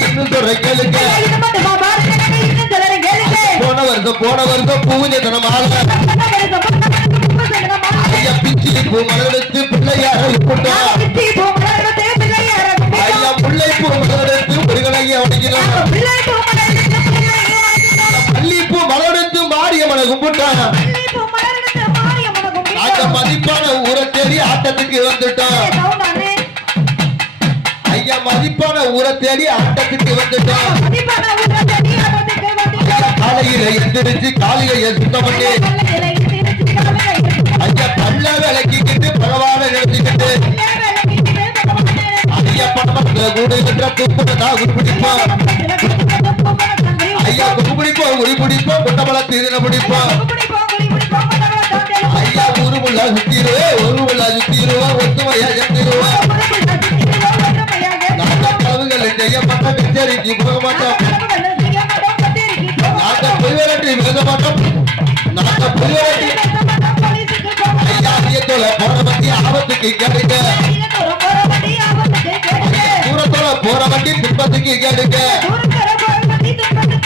இன்னும் சொல்ற கேளுங்க போன வருஷம் பூஜை தனமாக ஐயா பிச்சி பூ மலரெடுத்து பிள்ளையார விட்டுட்டான் ஐயா முல்லை பூ மலரெடுத்து முருகனையா உடைக்கிறான் மல்லிப்பூ மலரெடுத்து மாரியம்மனை கும்பிட்டான் அந்த மதிப்பான ஊரை தேடி ஆட்டத்துக்கு வந்துட்டான் ஐயா மதிப்பான ஊரை தேடி ஆட்டத்துக்கு வந்துட்டான் காலையில எந்திரிச்சு காலையில சுத்தம் பண்ணி ஐயா பல்ல விளக்கிக்கிட்டு பரவாயில்ல நினைச்சுக்கிட்டு ஐயா பணமத்துல கூட துப்புனா உருப்பிடிப்போம் ஐயா குடிப்போம் உரிப்பிடிப்போம் குட்டமலை தீரின பிடிப்போம் ஐயா உருமுள்ளா சுத்திடுவேன் ஒருமுள்ளா சுத்திடுவோம் ஒத்துமையா செஞ்சிருவோம் நாங்க கனவுகள் செய்யப்பட்ட கச்சேரிக்கு போக மாட்டோம் நாங்க பொய்வரட்டி விழுத மாட்டோம் நாங்க பொய்வரட்டி ஐயா ஐயத்தோட போற வண்டி ஆபத்துக்கு கேடுங்க தூரத்தோட போற வண்டி திருப்பத்துக்கு கேடுங்க